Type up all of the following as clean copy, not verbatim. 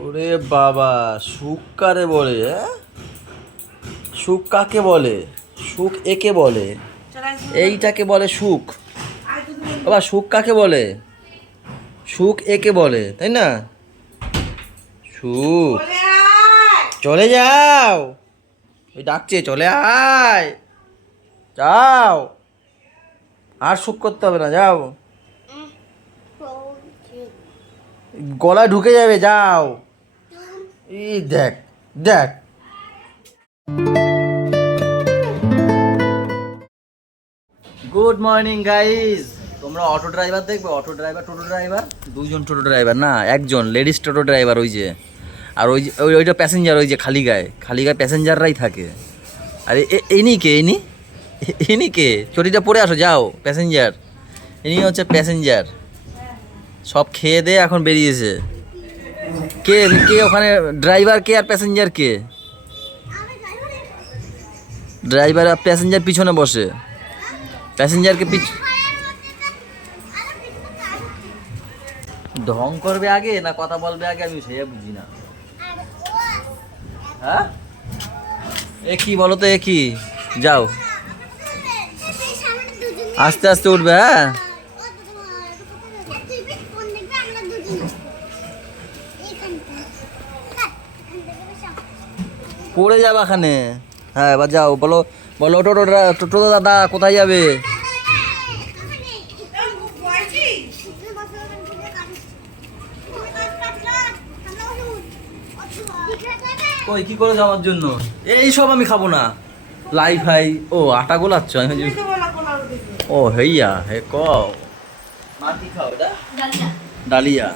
ওরে বাবা, সুখ কারে বলে? সুখ কাকে বলে? সুখ একে বলে, এইটাকে বলে সুখ। বাবা, সুখ কাকে বলে? সুখ একে বলে, তাই না? সুখ। চলে যাও, ওই ডাকছে, চলে আয়। যাও, আর সুখ করতে হবে না, যাও। গলায় ঢুকে যাবে, যাও। এই দেখ, দেখ। Good morning guys. তোমরা অটো ড্রাইভার দেখবে? অটো ড্রাইভার, টোটো ড্রাইভার, দুজন টোটো ড্রাইভার না, একজন লেডিস টোটো ড্রাইভার, ওই যে। আর ওই যে ওইটা প্যাসেঞ্জার, ওই যে খালি গায়ে প্যাসেঞ্জাররাই থাকে। আর ইনি কে? ইনি কে? চটিটা পরে আসো, যাও। প্যাসেঞ্জার, ইনি হচ্ছে প্যাসেঞ্জার। সব খেয়ে দিয়ে এখন বেরিয়েছে। কে কে ওখানে? ড্রাইভার কে আর প্যাসেঞ্জার কে? ড্রাইভার আর প্যাসেঞ্জার পিছনে বসে। প্যাসেঞ্জারকে ঢং করবে আগে না কথা বলবে আগে, আমি সে বুঝি না। হ্যাঁ, এ কি বলো তো? এ কি? যাও, আস্তে আস্তে উঠবে। হ্যাঁ, পড়ে যাবে এখানে। হ্যাঁ, এবার যাও, বলো বলো, টোটো টোটো দাদা কোথায় যাবে? কই, কি করে যাওয়ার জন্য? এই সব আমি খাবো না। লাই ফাই, ও আটা গোলাচ্ছ? আমি ও হেইয়া হে ক মা কি খাও এটা? ডালিয়া।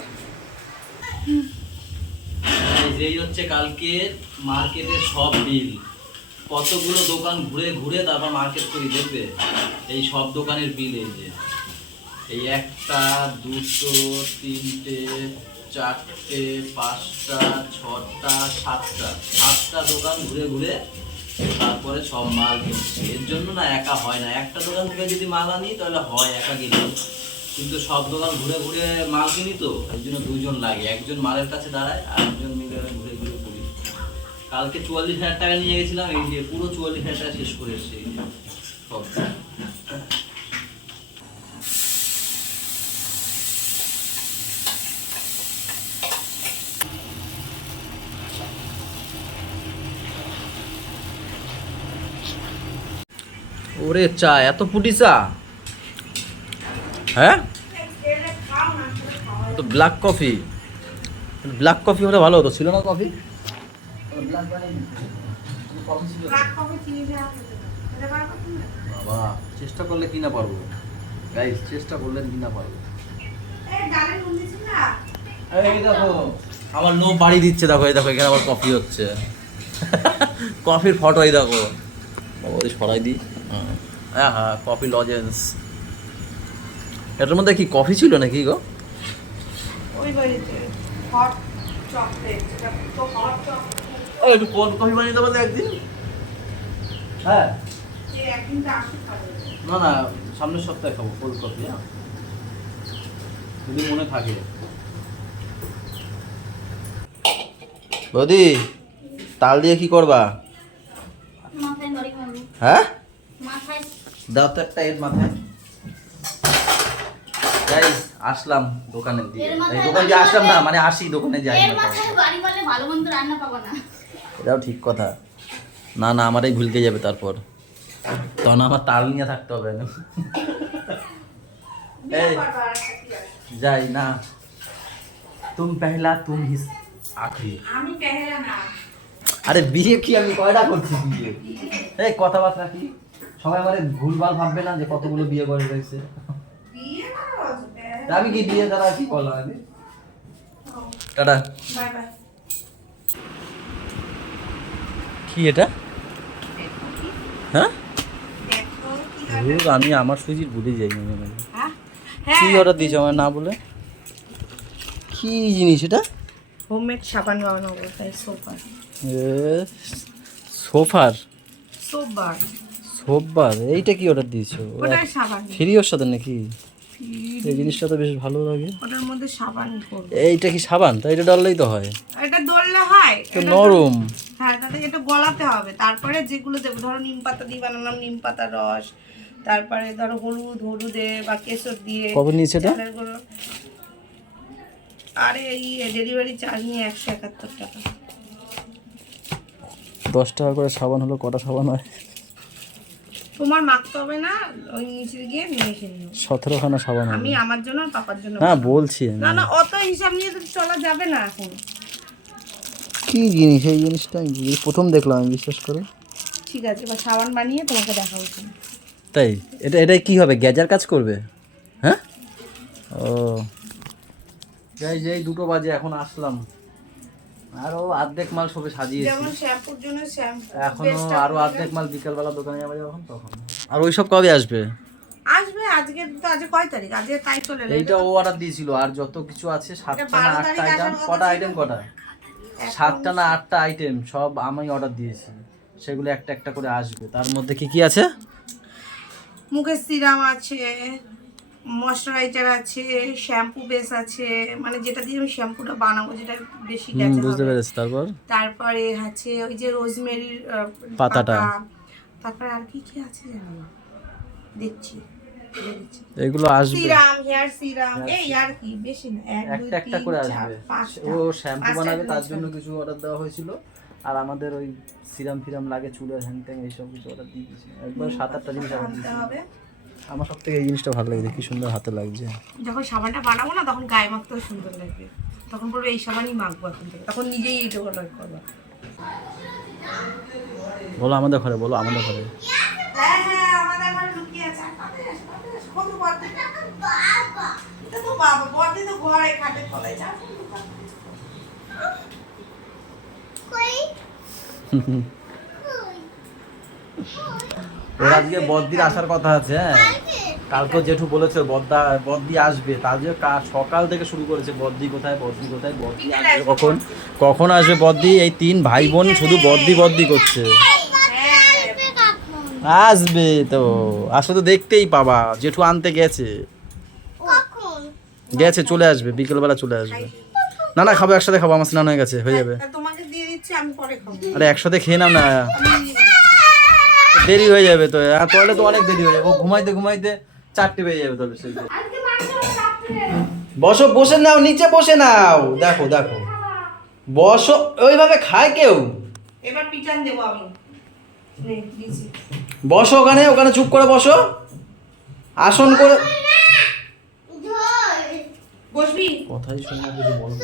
এই হচ্ছে কালকে মার্কেটের সব বিল। কতগুলো দোকান ঘুরে ঘুরে তারপর মার্কেট করি, দেখবে এই সব দোকানের বিল। এই যে এই একটা, দুটো, তিনটে, চারটে, পাঁচটা, ছটা, সাতটা দোকান ঘুরে ঘুরে তারপরে সব মাল কিনছি। এর জন্য না একা হয় না, একটা দোকান থেকে যদি মাল আনি তাহলে হয় একা গেলে, কিন্তু সব দোকান ঘুরে ঘুরে মাল কিনি তো, এই জন্য দুজন লাগে। একজন মালের কাছে দাঁড়ায় আর একজন মিলে ঘুরে ঘুরে করি। কালকে 44,000 টাকা নিয়ে গেছিলাম, এই যে পুরো 44,000 টাকা শেষ করে এসেছি। এই যে সব ওরে চা, এত ফুটি চা? হ্যাঁ, তো ব্ল্যাক কফি, ব্ল্যাক কফি হলে ভালো হতো। ছিল না কফি? বাবা, চেষ্টা করলে কিনা পারবো গাইস, চেষ্টা করলে কিনা পারবো। এই দেখো, আমার নো বাড়ি দিচ্ছে, দেখো এই দেখো, এখানে আবার কফি হচ্ছে। কফির ফটো, এই দেখো। বাবা, ওই সরাই দিই। হ্যাঁ হ্যাঁ, কফি লজেন্স। এটার মধ্যে কি কফি ছিল নাকি গো? ওই বাড়িতে হট চকলেট, যেটা তো হট চকলেট। ও, একটু কোল্ড কফি বানিয়ে দেবো তো একদিন। হ্যাঁ, যে একদিন তো আসতে পারবে না না, সামনের সপ্তাহে খাবো কোল্ড কফি। হ্যাঁ, যদি মনে থাকে। বৌদি, তাল দিয়ে কি করবা? মাথায় বাড়ি মারবো। হ্যাঁ, মাথায় দাও তো একটা এর মাথায়। গাইস, আসলাম দোকানে দিয়ে। এই দোকান দিয়ে আসলাম না, মানে আসি, দোকানে যাই এর না। মাথায় বাড়ি মারলে ভালো মন্দ রান্না পাবো না। এটাও ঠিক কথা। না না, আমারই ভুলকে যাবে তারপর, তখন আমার তাল নিয়ে থাকতে হবে। এই যাই না, তুম পেহলা তুম হি আখরি। আমি পেহেলা না। আরে বিয়ে কি আমি কয়টা করছি বিয়ে? এই কথাবার্তা কি সবাই আমারে ভুলভাল ভাববে না যে কতগুলো বিয়ে করে রয়েছে? বিয়ে করো পেহেলা। আমি কি বিয়ে দ্বারা কি করলাম আমি? টাটা। Bye bye. কি এটা? হ্যাঁ, দেখো কি আমি আমার সুইচ ভুলে যাই। হ্যাঁ কি অর্ডার দিয়েছো আমার না বলে? কি জিনিস এটা? হোমমেড সাবান বানাবো, তাই সোফার। সোফার সোফার সোফবার, এইটা কি অর্ডার দিয়েছো? ওটাই সাবান। ফ্রি ওর সাথে নাকি? এই জিনিসটা তো বেশ ভালো লাগে। ওটার মধ্যে সাবান করব। এইটা কি সাবান? তা এটা ডাললেই তো হয়। এটা হয় তো নরম। হ্যাঁ, তাতে এটা গলাতে হবে, তারপরে যেগুলো দেবো ধরো নিম পাতা দিয়ে বানালাম, নিম পাতার রস, তারপরে ধরো হলুদে বা কেশর দিয়ে। কত নিয়েছে এটা? চালের গুঁড়ো। আরে এই ডেলিভারি চার্জ নিয়ে 171 টাকা। 10 টাকা করে সাবান হলো কটা সাবান হয়? তোমার মাখতে হবে না, ওই নিচে গিয়ে নিয়ে এসে নিও। 17খানা সাবান আমি হবে। আমার জন্য আর পাপার জন্য। হ্যাঁ বলছি না না, অত হিসাব নিয়ে তো চলা যাবে না এখন। কি জিনিস এই জিনিসটা আমি প্রথম দেখলাম, আমি বিশ্বাস করো। ঠিক আছে, এবার সাবান বানিয়ে তোমাকে দেখাবো। তাই এটাই কি হবে, গ্যাজার কাজ করবে? হ্যাঁ, ও যাই যাই 2টো বাজে, এখন আসলাম, আরো অর্ধেক মাল সবে সাজিয়েছি। যেমন শ্যাম্পুর জন্য শ্যাম্পু, এখনো আরো অর্ধেক মাল বিকালবেলা দোকানে যাবে যখন তখন। আর ওইসব কবে আসবে? আসবে আজকে তো, আজকে কয় তারিখ? আজকে তাই চলে এলো। এইটা ও অর্ডার দিয়েছিল, আর যত কিছু আছে 7টা না 12 8টা তারিখ আইটেম। আসার কথা কটা ছিল। আইটেম কটা? 7টা না 8টা আইটেম সব আমি অর্ডার দিয়েছি, সেগুলো একটা একটা করে আসবে। তার মধ্যে কি কি আছে? মুখের সিরাম আছে, ময়শ্চারাইজার আছে, শ্যাম্পু বেস আছে, মানে যেটা দিয়ে আমি শ্যাম্পুটা বানাবো, যেটা বেশি গেছে বুঝতে হবে। পেরেছি। তারপরে আছে ওই যে রোজমেরির পাতাটা। তারপরে আর কি কি আছে জানো না, দেখছি। এগুলো আসবে, সিরাম, হেয়ার সিরাম, এই আর কি, বেশি না, 1 2 একটা একটা 3 করে 4 আসবে। 5টা। ও শ্যাম্পু বানাবে, তার জন্য কিছু অর্ডার দেওয়া হয়েছিল, আর আমাদের ওই সিরাম ফিরাম লাগে চুলের হ্যাং ট্যাং এইসব কিছু অর্ডার দিয়ে দিয়েছি। একবার 7-8টা জিনিস অর্ডার আনতে দিয়েছি। হবে। আমার সব থেকে এই জিনিসটা ভালো লাগছে, কি সুন্দর হাতে লাগছে। যখন সাবানটা বানাবো না, তখন গায়ে মাখতেও সুন্দর লাগবে, তখন বলবো এই সাবানই মাখবো এখন থেকে, তখন নিজেই এইটা অর্ডার করবো। বলো আমাদের ঘরে, বলো আমাদের ঘরে। হ্যাঁ হ্যাঁ, আমাদের ঘরে লুকিয়ে আছে। কত বড় বাবা, এটা তো বাবা বড়দি তো ঘরে খাটে তলায় যা। ওর আজকে বদ্দির আসার কথা আছে। হ্যাঁ, কালকে জেঠু বলেছে বদ্দি আসবে, তার জন্য সকাল থেকে শুরু করেছে, বদ্দি কোথায়, বদ্দি কোথায়, বদ্দি আসবে কখন, কখন আসবে বদ্দি। এই 3 ভাই বোন শুধু বদ্দি বদ্দি করছে। আসবে তো, আসলে তো দেখতেই পাবা, জেঠু আনতে গেছে, চলে আসবে বিকেলবেলা চলে আসবে। না না, খাবো একসাথে, খাবো, আমার স্নান হয়ে গেছে, হয়ে যাবে। তোমাকে দিয়ে দিচ্ছি, আমি পরে খাবো। আরে একসাথে খেয়ে নাও না, দেরি হয়ে যাবে তো। তাহলে তো অনেক দেরি হয়ে যাবে, ও ঘুমাইতে ঘুমাইতে 4টে বেজে যাবে তাহলে। সেই বসো, বসে নাও, নিচে বসে নাও, দেখো দেখো, বসো। ওইভাবে খায় কেউ? এবার পিটান দেবো আমি। নে দিয়েছি। বসো ওখানে, ওখানে চুপ করে বসো, আসন করে বসবি। কথাই শোনা, কিছু বলতে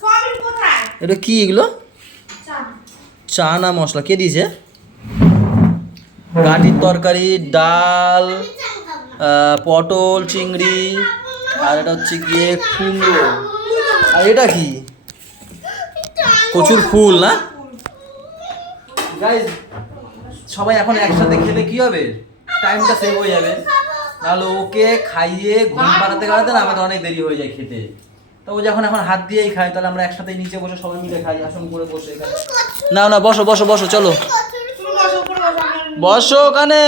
সোয়াবিন কোথায়? এটা কি এগুলো? চা। চানা মশলা কে দিয়েছে? কাঠির তরকারি, ডাল, পটল, চিংড়ি, আর এটা হচ্ছে গিয়ে কুমড়ো, আর এটা কি? কচুর ফুল না? গাইস, সবাই এখন একসাথে খেলে কি হবে, টাইমটা সেভ হয়ে যাবে। তাহলে ওকে খাইয়ে ঘুম পাড়াতে পাড়াতে না আমাদের অনেক দেরি হয়ে যায় খেতে। তো ও যখন এখন হাত দিয়েই খায়, তাহলে আমরা একসাথে নিচে বসে সবাই মিলে খাই, আসন করে বসে এখানে। না না, বসো বসো বসো, চলো তুমি বসো, উপরে বসো। বসো ওখানে।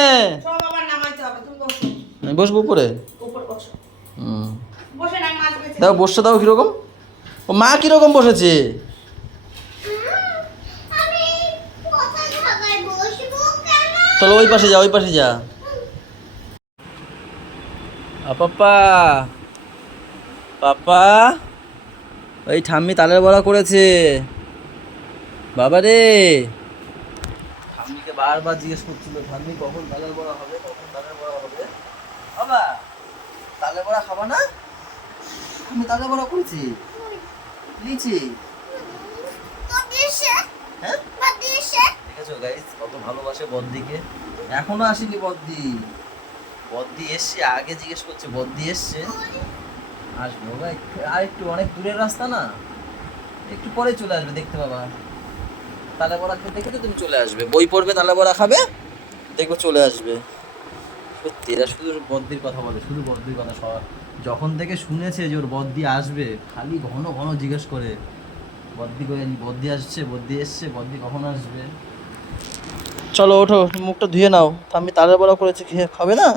সব আবার নামাইতে হবে, তুমি বসো। আমি বসবো উপরে? উপরে বসো। হুম, বসে নাই মাছ বেঁচে। দাও বসতে দাও। কিরকম ও মা, কিরকম বসেছে? চলো ওই পাশে যা, ওই পাশে যা। পাপা, পাপা, ওই ঠাম্মি তালের বড়া করেছে বাবা রে। ঠাম্মিকে বারবার জিজ্ঞেস করছিল, ঠাম্মি কখন তালের বড়া হবে, কখন তালের বড়া হবে। বাবা, তালের বড়া খাবা না? আমি তালের বড়া করেছি, লিচি। হ্যাঁ, দেখেছো গাইস, কত ভালোবাসে বদ্দিকে। এখনো আসেনি বদ্দি, বদ্দি এসছে, আগে জিজ্ঞেস করছে বদ্দি এসছে। আসবো ভাই, আর একটু, অনেক দূরের রাস্তা না, একটু পরে চলে আসবে, দেখতে পাবা। তালে বড়া খেতে খেতে তুমি চলে আসবে, বই পড়বে, তালে বড়া খাবে, দেখবে চলে আসবে। সত্যি এরা শুধু বদ্দির কথা বলে, শুধু বদ্দির কথা। যখন থেকে শুনেছে যে ওর বদ্দি আসবে, খালি ঘন ঘন জিজ্ঞেস করে, বদ্দি বদ্দি আসছে, বদ্দি এসছে, বদ্দি কখন আসবে। চলো ওঠো, মুখটা ধুয়ে নাও, আমি তালের বড়া করেছি, খেয়ে খাবে না?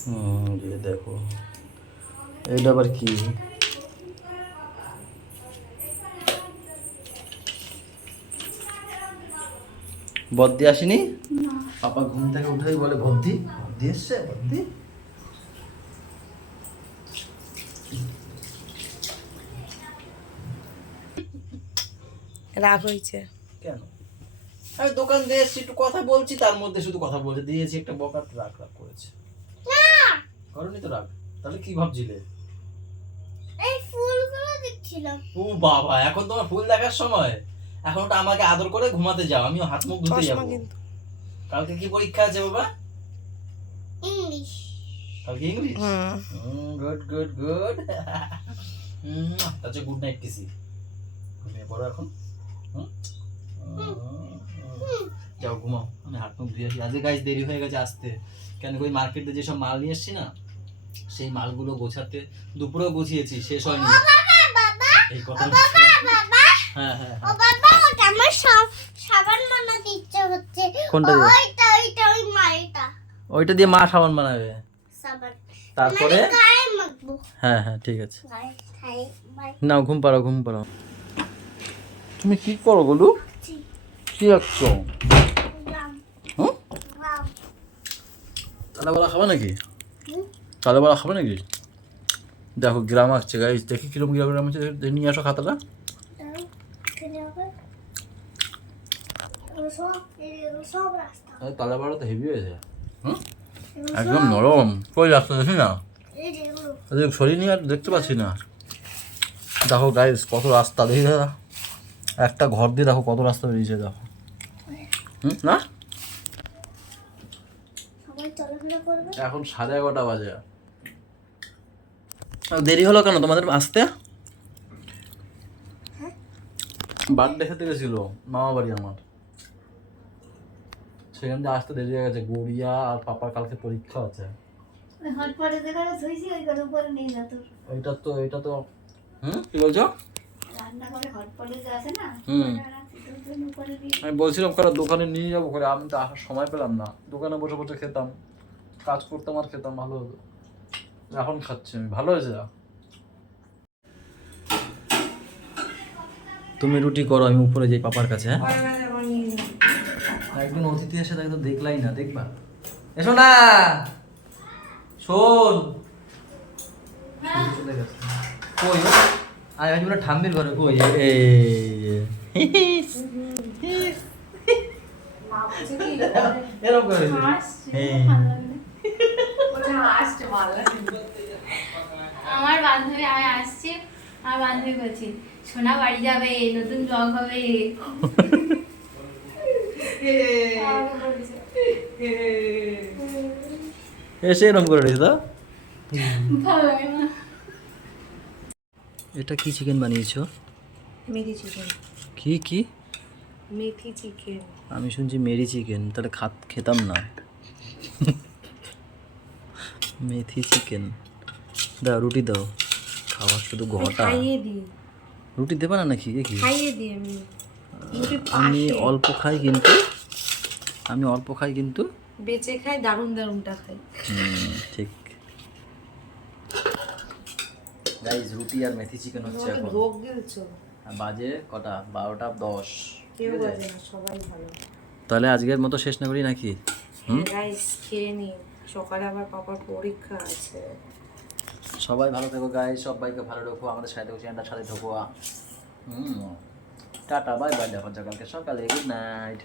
ये देखो এটা আবার কি বদ্দি আসেনি পাপা ঘুম থেকে উঠেই বলে বদ্দি বদ্দি এসছে বদ্দি রাগ হয়েছে কেন আমি দোকান দিয়ে এসেছি একটু কথা বলছি তার মধ্যে শুধু কথা বলছে দিয়েছি একটা বকার রাগ রাগ করেছে করনি তো রাগ তাহলে কি ভাবছিলে এই ফুলগুলো দেখছিলাম। ও বাবা এখন তোমার ফুল দেখার সময় এখন ওটা আমাকে আদর করে ঘুমাতে যাও আমিও হাত মুখ ধুতে যাবো কিন্তু কালকে কি পরীক্ষা আছে বাবা ইংলিশ। কালকে ইংলিশ গুড গুড গুড আচ্ছা গুড নাইট কিসি ঘুমিয়ে পড়ো এখন যাও ঘুমাও আমি হাত মুখ ধুয়ে আসি আজকে গাইজ দেরি হয়ে গেছে আসতে কেন ওই মার্কেটে যেসব মাল নিয়ে এসছি না সেই মালগুলো গোছাতে দুপুরেও গুছিয়েছি শেষ হয়নি এই কথা হ্যাঁ হ্যাঁ ও বাবা ওটা আমার সাবান বানাতে ইচ্ছা হচ্ছে। কোনটা দিয়ে? ওইটা ওই মালটা ওইটা দিয়ে মা সাবান বানাবে সাবান। তারপরে মানে গায়ে মাখবো। হ্যাঁ হ্যাঁ ঠিক আছে গায়ে গায়ে বাই। নাও ঘুম পাড়াও ঘুম পাড়াও তুমি কি করো বলু কি রাখছো রাম হুম রাম। তালা খাবে নাকি তালা খাবে নাকি দেখো গ্রাম আসছে গাইজ দেখি কিরকম গ্রাম আছে নিয়ে আসো খাতাটা সব রাস্তা তালা বাড়া তো হেভি হয়েছে হুম একদম নরম কই রাস্তা দেখি না এই যে এগুলো ওদের শরীর নিয়ে আর দেখতে পাচ্ছি না দেখো গাইজ কত রাস্তা দেখি দাদা একটা ঘর দিয়ে দেখো কত রাস্তা বেরিয়েছে দেখো না সবাই চলাফেরা করবে। এখন 11:30 বাজে দেরি হলো কেন তোমাদের আসতে বার্থডে খেতে গেছিল মামা বাড়ি আমার সেখান থেকে আসতে দেরি হয়ে গেছে গড়িয়া আর পাপার কালকে পরীক্ষা আছে হট পরে যেখানে ধুইছি ওই করে উপরে নিয়ে যেত এটা তো কি বলছো রান্না করে হট পরে যে আছে না হুম উপরে দিয়ে আমি বলছিলাম কারণ দোকানে নিয়ে যাবো করে আমি তো আসার সময় পেলাম না দোকানে বসে বসে খেতাম কাজ করতাম আর খেতাম ভালো হতো এখন খাচ্ছি আমি ভালো হয়েছে তুমি রুটি করো আমি উপরে যাই পাপার কাছে হ্যাঁ একদিন অতিথি এসে তাকে তো দেখলাই না দেখবা এসো না শোন চলে গেছে কই আয় আজ বলে ঠাম্মির ঘরে কই এরকম করে আমার বান্ধবী আমি আসছি আমার বান্ধবী বলছি সোনা বাড়ি যাবে নতুন ব্লগ হবে এসে এরকম করে রেখে দাও এটা কি চিকেন বানিয়েছো মেথি চিকেন কি কি মেথি চিকেন আমি শুনছি মেরি চিকেন তাহলে খেতাম না মেথি চিকেন দাও রুটি দাও খাওয়ার শুধু ঘটা খাইয়ে দিই রুটি দেবে না নাকি কি খাইয়ে দিই আমি আমি অল্প খাই কিন্তু বেঁচে খাই দারুণ দারুণটা খাই ঠিক গাইস রুটি আর মেথি চিকেন হচ্ছে এখন ভোগ গিলছো আর বাজে কটা 12:10 কেউ বাজে না সবাই ভালো তাহলে আজকের মতো শেষ না করি নাকি গাইস খেয়ে নি সকালে আবার পাপার পরীক্ষা আছে সবাই ভালো থেকো গাইস সবাইকে ভালো রাখো আমাদের সাথে চ্যানেলটার সাথে থাকো টাটা বাই বাই দেখা কালকে সকালে গুড নাইট